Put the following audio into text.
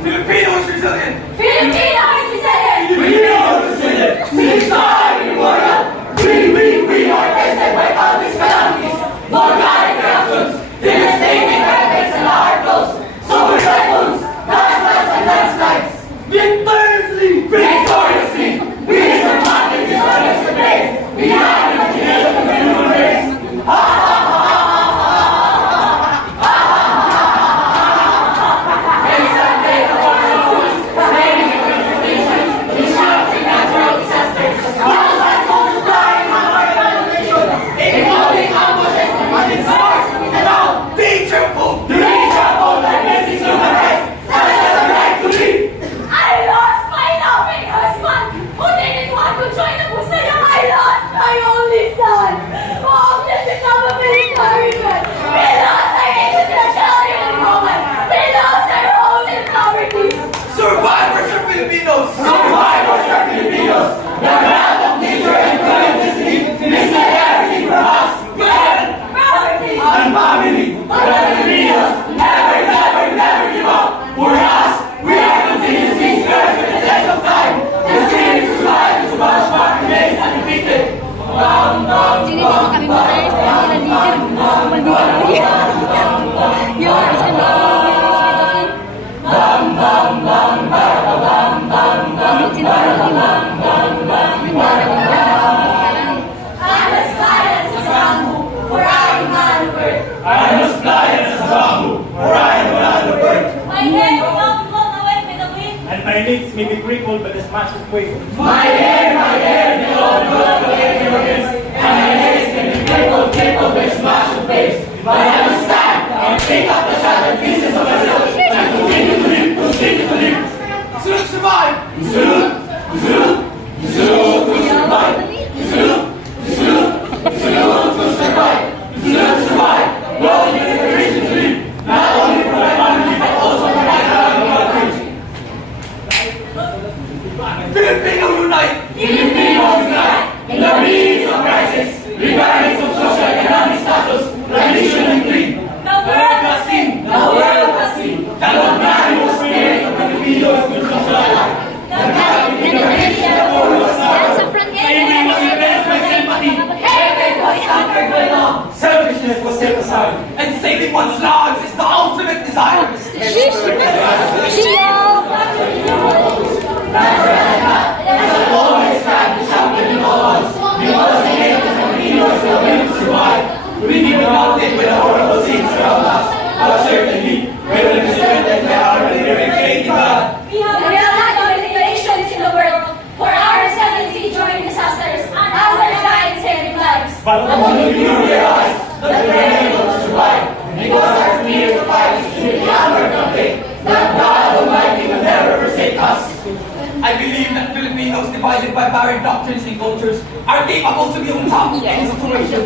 Filipino is resilient! Filipino is resilient! Filipino is resilient! Suicide immortal! We are tested by countless calamities, volcanic eruptions, devastating earthquakes and lava flows, solar cyclones, landslides and landslides. Victoriously, we surmounted this unexpected race beyond the imagination of the human race. Survivors are Filipinos! Survivors are Filipinos! The wrath of nature and clandestiny is everything from us! Property! And family! But the Filipinos never give up! For us, we are continuously scared to the test of time! The spirit to survive is much more remains undefeated! Sini dito kami matalis kami na leader. Yung harus kami And my legs may be crippled by the smash of waves. My hair, may all blood against your against, and my legs may be crippled by the smash of waves. But I will stand and pick up the shattered pieces of myself and continue to live. Zuluk survive! Zuluk will survive! Zuluk will survive! Lord, give me the reason to live, not only for my family, but also for my country. Filipino unite! Filipinos unite! In the midst of crisis, regardless of socio-economic status, religion and creed. The world has seen the magnanimous spirit of the Filipinos will socialize. The God in the nation of the foremost power. Slavery was replaced by sympathy. Hatred was conquered by love. Selfishness was set aside. And saving one's lives is the ultimate desire. Always strive to champion in all odds, because the hate of the Filipinos will win to survive. We may be daunted with the horrible scenes around us, but certainly we will be strengthened by our delivering faith in God. We have realized our regulations in the world for our resiliency during disasters, others die in saving lives. But only we realize that we are able to survive, because our spirit of fight is truly our campaign, that God Almighty will never forsake us. I believe that Filipinos divided by varied doctrines and cultures are capable to be on top of any situation.